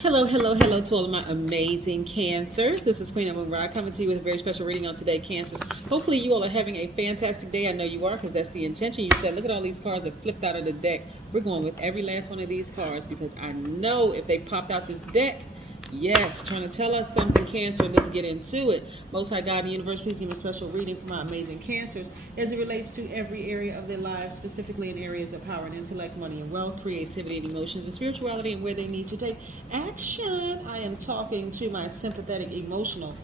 Hello, hello, hello to all of my amazing Cancers. This is Queen Amun Ra coming to you with a very special reading on today, Cancers. Hopefully you all are having a fantastic day. I know you are because that's the intention. You said, look at all these cards that flipped out of the deck. We're going with every last one of these cards because I know if they popped out this deck, yes, trying to tell us something, Cancer. Let's get into it. Most High God in the universe, please give me a special reading for my amazing Cancers as it relates to every area of their lives, specifically in areas of power and intellect, money and wealth, creativity and emotions, and spirituality, and where they need to take action. I am talking to my sympathetic, emotional,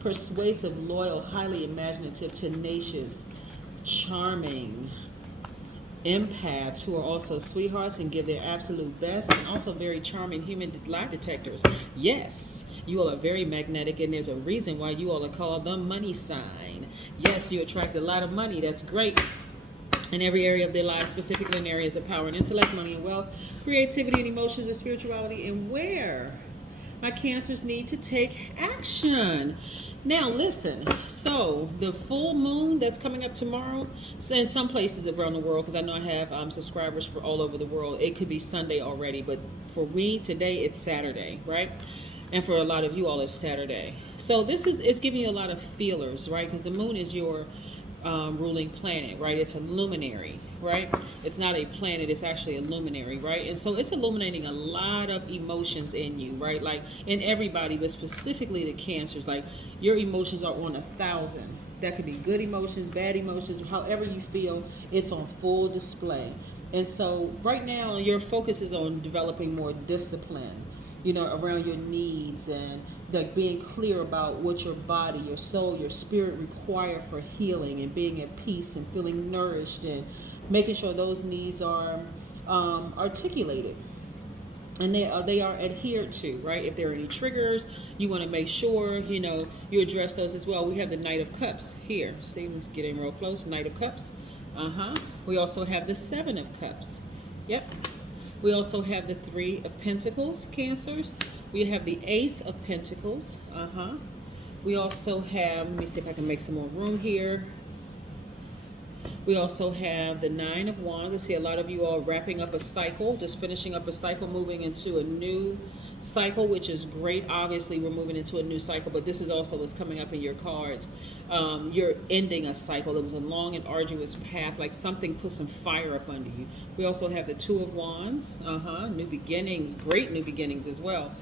persuasive, loyal, highly imaginative, tenacious, charming empaths who are also sweethearts and give their absolute best, and also very charming human lie detectors. Yes, you all are very magnetic, and there's a reason why you all are called the money sign. Yes, you attract a lot of money. That's great. In every area of their lives, specifically in areas of power and intellect, money and wealth, creativity and emotions and spirituality, and where my Cancers need to take action. Now listen, so the full moon that's coming up tomorrow, in some places around the world, because I know I have subscribers for all over the world, it could be Sunday already, but for me today it's Saturday, right? And for a lot of you all it's Saturday. So it's giving you a lot of feelers, right? Because the moon is your ruling planet, right? It's a luminary, right? It's not a planet, it's actually a luminary, right? And so it's illuminating a lot of emotions in you, right? Like in everybody, but specifically the Cancers, like your emotions are on 1,000. That could be good emotions, bad emotions, however you feel, it's on full display. And so right now your focus is on developing more discipline, around your needs, and like being clear about what your body, your soul, your spirit require for healing and being at peace and feeling nourished, and making sure those needs are articulated and they are adhered to, right? If there are any triggers, you want to make sure you address those as well. We have the Knight of Cups here. See, let's get in real close. Knight of Cups. We also have the Seven of Cups. Yep. We also have the Three of Pentacles, Cancers. We have the Ace of Pentacles. We also have, let me see if I can make some more room here. We also have the Nine of Wands. I see a lot of you all wrapping up a cycle, just finishing up a cycle, moving into a new cycle, which is great. Obviously, we're moving into a new cycle, but this is also what's coming up in your cards. You're ending a cycle. It was a long and arduous path, like something put some fire up under you. We also have the Two of Wands. New beginnings, great new beginnings as well.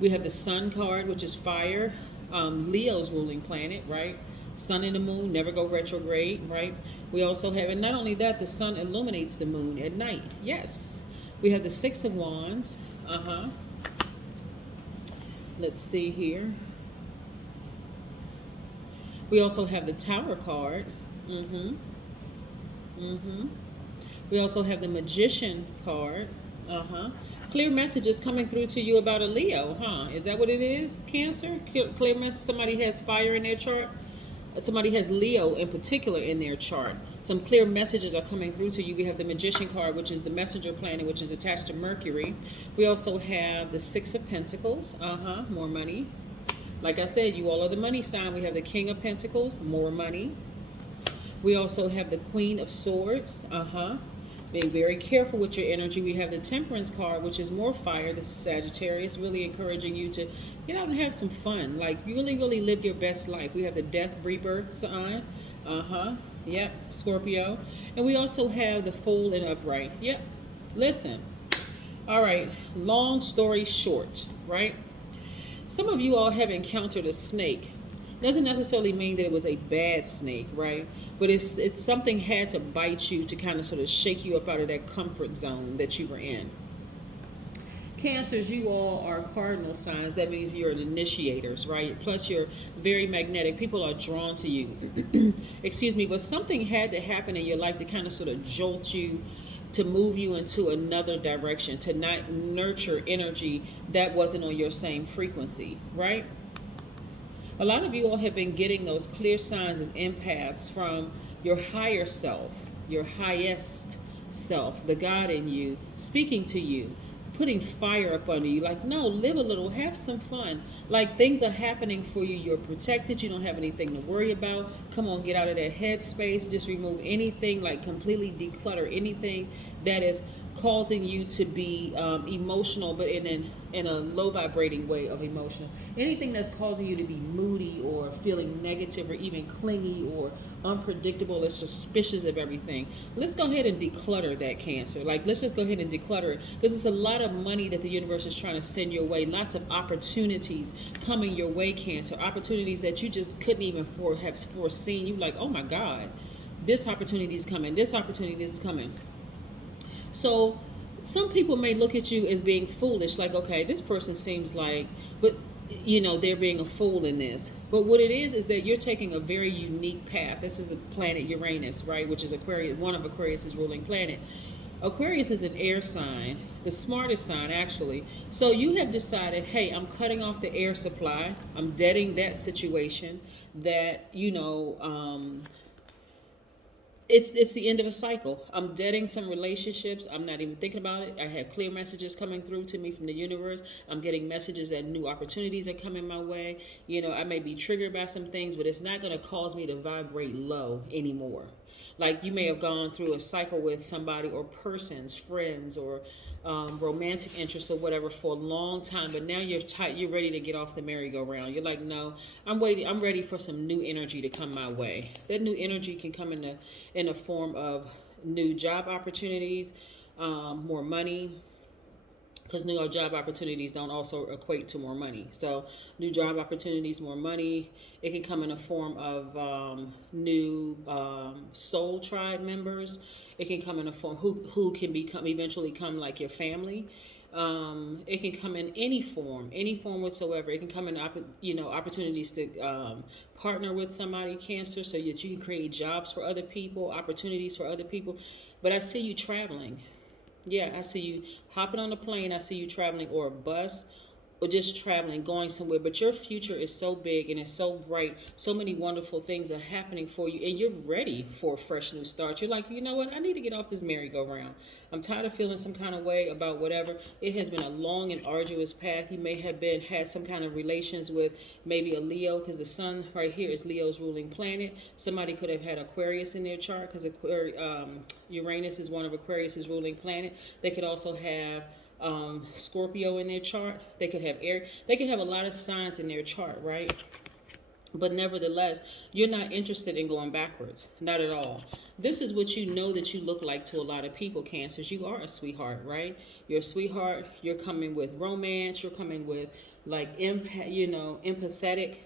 We have the Sun card, which is fire. Leo's ruling planet, right? Sun and the moon never go retrograde, right? We also have, and not only that, the sun illuminates the moon at night. Yes. We have the Six of Wands. Let's see here. We also have the Tower card. We also have the Magician card. Clear messages coming through to you about a Leo, huh? Is that what it is, Cancer? Clear message. Somebody has fire in their chart. Somebody has Leo in particular in their chart. Some clear messages are coming through to you. We have the Magician card, which is the messenger planet, which is attached to Mercury. We also have the Six of Pentacles. More money. Like I said, you all are the money sign. We have the King of Pentacles, more money. We also have the Queen of Swords. Being very careful with your energy. We have the Temperance card, which is more fire. This is Sagittarius, really encouraging you to get out and have some fun. Like, really, really live your best life. We have the Death Rebirth sign. Yep, Scorpio. And we also have the Fool and Upright. Yep, listen. All right, long story short, right? Some of you all have encountered a snake. Doesn't necessarily mean that it was a bad snake, right? But it's something had to bite you to kind of sort of shake you up out of that comfort zone that you were in. Cancers, you all are cardinal signs. That means you're an initiators, right? Plus you're very magnetic. People are drawn to you. Excuse me, but something had to happen in your life to kind of sort of jolt you, to move you into another direction, to not nurture energy that wasn't on your same frequency, right? A lot of you all have been getting those clear signs as empaths from your higher self, your highest self, the God in you, speaking to you, putting fire up under you. Like, no, live a little, have some fun. Like, things are happening for you. You're protected. You don't have anything to worry about. Come on, get out of that headspace. Just remove anything, like completely declutter anything that is causing you to be emotional, but in a low vibrating way of emotional. Anything that's causing you to be moody or feeling negative or even clingy or unpredictable or suspicious of everything. Let's go ahead and declutter that, Cancer. Like, let's just go ahead and declutter it, because it's a lot of money that the universe is trying to send your way. Lots of opportunities coming your way, Cancer. Opportunities that you just couldn't even have foreseen. You like, oh my God, this opportunity is coming. This opportunity is coming. So some people may look at you as being foolish, like, okay, this person seems like, but they're being a fool in this. But what it is that you're taking a very unique path. This is a planet Uranus, right, which is Aquarius, one of Aquarius's ruling planet. Aquarius is an air sign, the smartest sign actually. So you have decided, hey, I'm cutting off the air supply. I'm deading that situation that, it's the end of a cycle. I'm deading some relationships. I'm not even thinking about it. I have clear messages coming through to me from the universe. I'm getting messages that new opportunities are coming my way. I may be triggered by some things, but it's not going to cause me to vibrate low anymore. Like, you may have gone through a cycle with somebody or persons, friends, or romantic interest or whatever for a long time, but now you're tight. You're ready to get off the merry-go-round. You're like, no, I'm waiting. I'm ready for some new energy to come my way. That new energy can come in a form of new job opportunities, more money, because new job opportunities don't also equate to more money. So new job opportunities, more money. It can come in a form of new soul tribe members. It can come in a form who can eventually come like your family. It can come in any form whatsoever. It can come in, opportunities to partner with somebody, Cancer, so that you can create jobs for other people, opportunities for other people. But I see you traveling. Yeah, I see you hopping on a plane. I see you traveling, or a bus, or just traveling, going somewhere. But your future is so big and it's so bright. So many wonderful things are happening for you, and you're ready for a fresh new start. You're like, you know what? I need to get off this merry-go-round. I'm tired of feeling some kind of way about whatever. It has been a long and arduous path. You may have had some kind of relations with maybe a Leo, because the sun right here is Leo's ruling planet. Somebody could have had Aquarius in their chart, because Uranus is one of Aquarius's ruling planet. They could also have Scorpio in their chart. They could have air. They could have a lot of signs in their chart, right? But nevertheless, you're not interested in going backwards. Not at all. This is what you know that you look like to a lot of people, Cancers. You are a sweetheart, right? You're a sweetheart. You're coming with romance. You're coming with like empathetic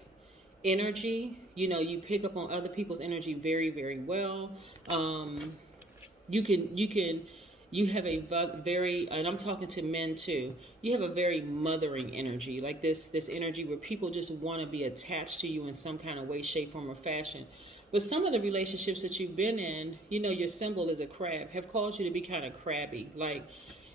energy. You pick up on other people's energy very, very well. You have a very, and I'm talking to men too, you have a very mothering energy, like this energy where people just want to be attached to you in some kind of way, shape, form, or fashion. But some of the relationships that you've been in, your symbol is a crab, have caused you to be kind of crabby, like,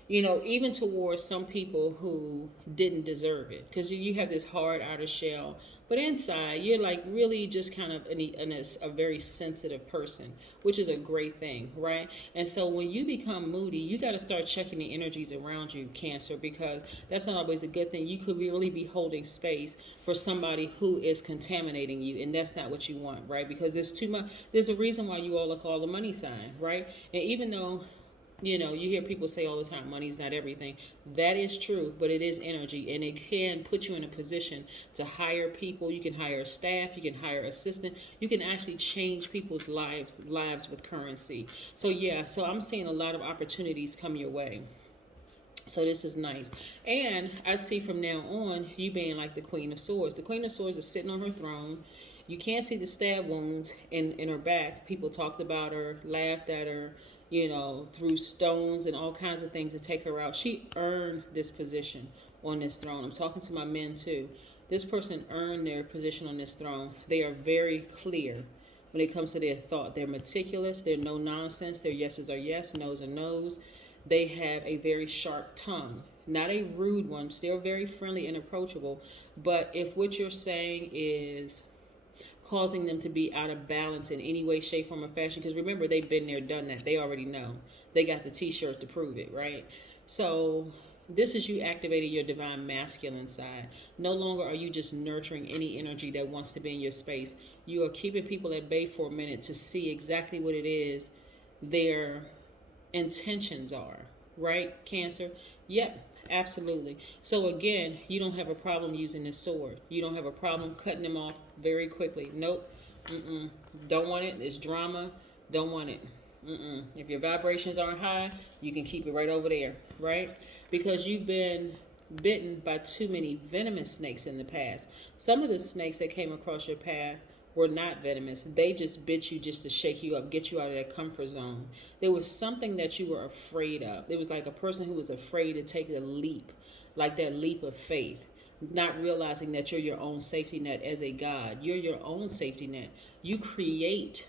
even towards some people who didn't deserve it, because you have this hard outer shell, but inside you're like really just kind of a very sensitive person, which is a great thing, right? And so when you become moody, you got to start checking the energies around you, Cancer, because that's not always a good thing. You could really be holding space for somebody who is contaminating you, and that's not what you want, right? Because there's too much. There's a reason why you all are called the money sign, right? And even though you hear people say all the time, money's not everything. That is true, but it is energy, and it can put you in a position to hire people. You can hire staff, you can hire assistant. You can actually change people's lives with currency. So I'm seeing a lot of opportunities come your way. So this is nice. And I see from now on you being like the Queen of Swords. The Queen of Swords is sitting on her throne. You can't see the stab wounds in her back. People talked about her, laughed at her, threw stones and all kinds of things to take her out. She earned this position on this throne. I'm talking to my men too. This person earned their position on this throne. They are very clear when it comes to their thought. They're meticulous. They're no nonsense. Their yeses are yes, no's are no's. They have a very sharp tongue. Not a rude one, still very friendly and approachable. But if what you're saying is causing them to be out of balance in any way, shape, form, or fashion, because remember, they've been there, done that. They already know. They got the t-shirt to prove it, right? So this is you activating your divine masculine side. No longer are you just nurturing any energy that wants to be in your space. You are keeping people at bay for a minute to see exactly what it is their intentions are. right, Cancer? Yep, absolutely. So again, you don't have a problem using this sword. You don't have a problem cutting them off very quickly. Nope. Mm-mm. Don't want it. It's drama. Don't want it. Mm-mm. If your vibrations aren't high, you can keep it right over there, right? Because you've been bitten by too many venomous snakes in the past. Some of the snakes that came across your path were not venomous. They just bit you just to shake you up, get you out of that comfort zone. There was something that you were afraid of. There was like a person who was afraid to take a leap, like that leap of faith, not realizing that you're your own safety net as a God. You're your own safety net. You create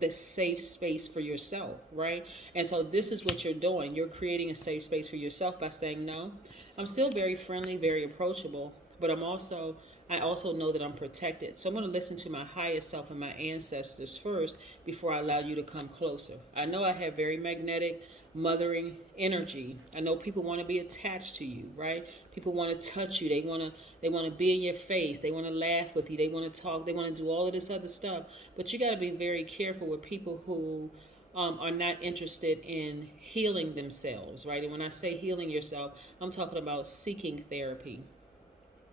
the safe space for yourself, right? And so this is what you're doing. You're creating a safe space for yourself by saying, no, I'm still very friendly, very approachable, but I also know that I'm protected. So I'm going to listen to my highest self and my ancestors first before I allow you to come closer. I know I have very magnetic, mothering energy. I know people want to be attached to you, right? People want to touch you. They want to be in your face. They want to laugh with you. They want to talk. They want to do all of this other stuff. But you got to be very careful with people who are not interested in healing themselves, right? And when I say healing yourself, I'm talking about seeking therapy.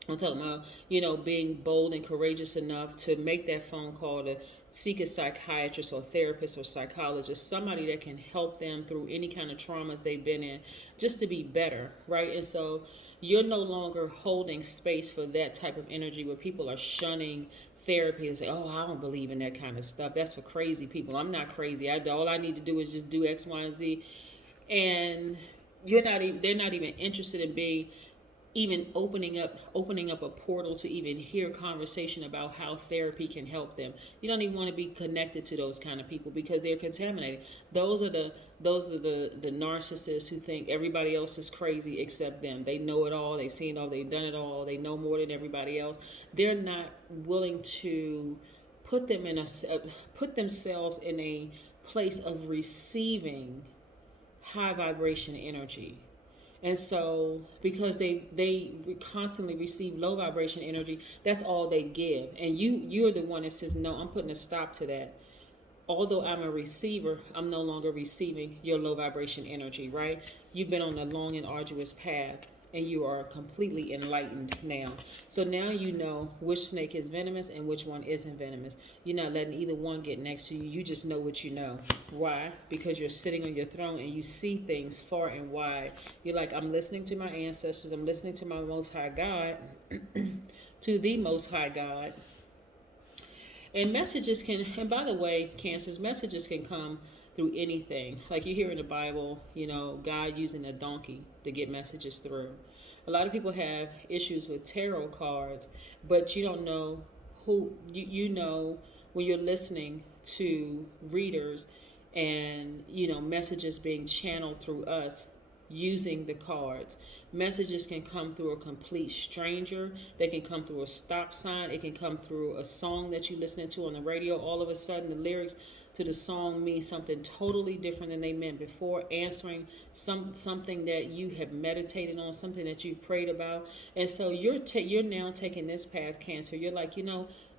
I'm talking about, being bold and courageous enough to make that phone call to seek a psychiatrist or therapist or psychologist, somebody that can help them through any kind of traumas they've been in, just to be better, right? And so you're no longer holding space for that type of energy where people are shunning therapy and say, oh, I don't believe in that kind of stuff. That's for crazy people. I'm not crazy. All I need to do is just do X, Y, and Z. And they're not even interested in being even opening up a portal to even hear conversation about how therapy can help them. You don't even want to be connected to those kind of people because they're contaminated. Those are the narcissists who think everybody else is crazy except them. They know it all, they've seen it all, they've done it all, they know more than everybody else. They're not willing to put themselves in a place of receiving high vibration energy. And so, because they constantly receive low vibration energy, that's all they give. And you're the one that says, no, I'm putting a stop to that. Although I'm a receiver, I'm no longer receiving your low vibration energy, right? You've been on a long and arduous path, and you are completely enlightened now. So now you know which snake is venomous and which one isn't venomous. You're not letting either one get next to you. You just know what you know. Why? Because you're sitting on your throne and you see things far and wide. You're like, I'm listening to my ancestors. I'm listening to my Most High God, to the Most High God. And and by the way, Cancers, messages can come through anything. Like you hear in the Bible, God using a donkey to get messages through. A lot of people have issues with tarot cards, but you don't know who, you know, when you're listening to readers and, messages being channeled through us using the cards. Messages can come through a complete stranger. They can come through a stop sign. It can come through a song that you're listening to on the radio. All of a sudden, the lyrics to the song mean something totally different than they meant before, answering something that you have meditated on, something that you've prayed about. And so you're now taking this path, Cancer. You're like,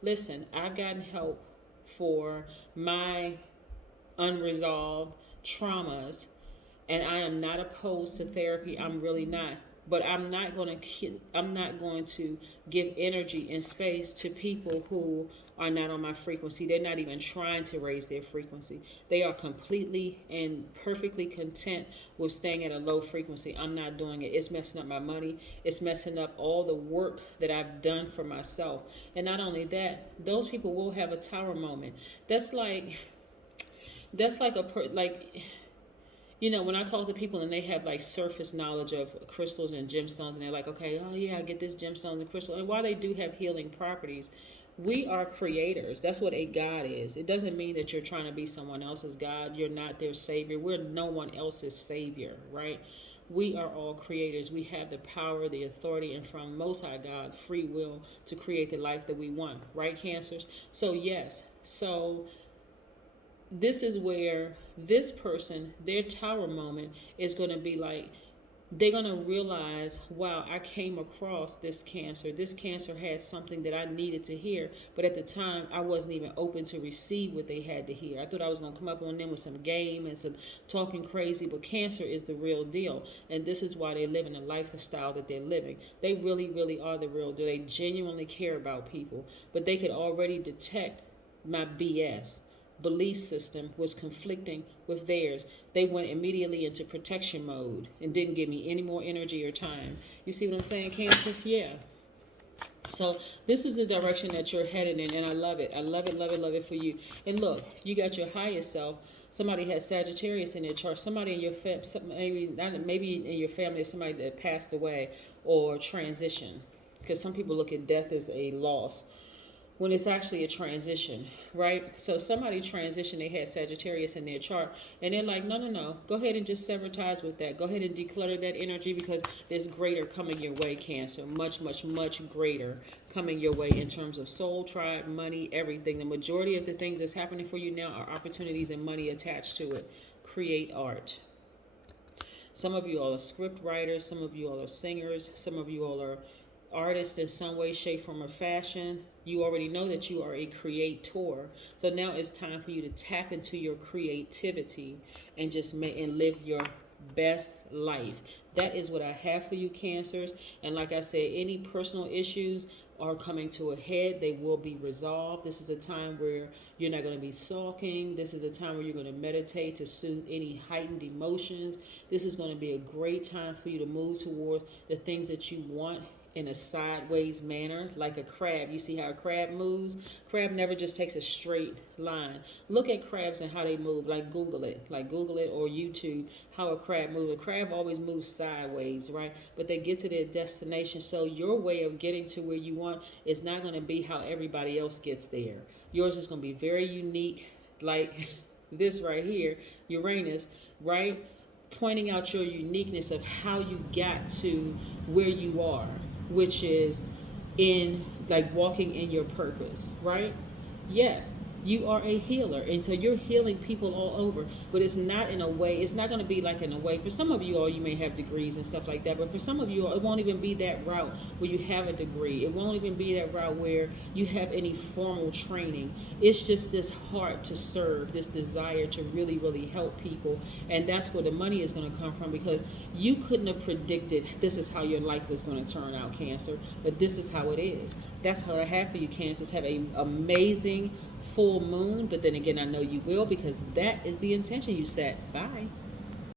listen, I've gotten help for my unresolved traumas, and I am not opposed to therapy. I'm really not. But I'm not going to give energy and space to people who are not on my frequency. They're not even trying to raise their frequency. They are completely and perfectly content with staying at a low frequency. I'm not doing it. It's messing up my money. It's messing up all the work that I've done for myself. And not only that, those people will have a tower moment. That's like when I talk to people and they have like surface knowledge of crystals and gemstones, and they're like, okay, oh yeah, I get this gemstones and crystal. And while they do have healing properties, we are creators. That's what a God is. It doesn't mean that you're trying to be someone else's God. You're not their savior. We're no one else's savior, right? We are all creators. We have the power, the authority, and from Most High God, free will to create the life that we want, right, Cancers? So yes, this is where this person, their tower moment is going to be like, they're going to realize, wow, I came across this Cancer. This Cancer had something that I needed to hear, but at the time, I wasn't even open to receive what they had to hear. I thought I was going to come up on them with some game and some talking crazy, but Cancer is the real deal, and this is why they're living the lifestyle that they're living. They really, really are the real deal. They genuinely care about people, but they could already detect my BS belief system was conflicting with theirs. They went immediately into protection mode and didn't give me any more energy or time. You see what I'm saying, Cancer? Yeah. So this is the direction that you're headed in, and I love it. I love it, love it, love it for you. And look, you got your highest self. Somebody has Sagittarius in their chart. Somebody in your maybe in your family, somebody that passed away or transition, because some people look at death as a loss, when it's actually a transition, right? So somebody transitioned, they had Sagittarius in their chart, and they're like, no, go ahead and just sever ties with that. Go ahead and declutter that energy, because there's greater coming your way, Cancer. Much, much, much greater coming your way in terms of soul, tribe, money, everything. The majority of the things that's happening for you now are opportunities and money attached to it. Create art. Some of you all are script writers. Some of you all are singers. Some of you all are artist in some way, shape, form, or fashion. You already know that you are a creator. So now it's time for you to tap into your creativity and just live your best life. That is what I have for you, Cancers. And like I said, any personal issues are coming to a head. They will be resolved. This is a time where you're not going to be sulking. This is a time where you're going to meditate to soothe any heightened emotions. This is going to be a great time for you to move towards the things that you want in a sideways manner, like a crab. You see how a crab moves? Crab never just takes a straight line. Look at crabs and how they move. Like Google it or YouTube, how a crab moves. A crab always moves sideways, right? But they get to their destination. So your way of getting to where you want is not going to be how everybody else gets there. Yours is going to be very unique, like this right here, Uranus, right? Pointing out your uniqueness of how you got to where you are, which is in like walking in your purpose, right? Yes, you are a healer, and so you're healing people all over, but it's not in a way, it's not going to be like in a way, for some of you all, you may have degrees and stuff like that, but for some of you all, it won't even be that route where you have a degree. It won't even be that route where you have any formal training. It's just this heart to serve, this desire to really, really help people, and that's where the money is going to come from, because you couldn't have predicted this is how your life was going to turn out, Cancer, but this is how it is. That's how I have for you, Cancers. Have an amazing full moon, but then again, I know you will, because that is the intention you set. Bye.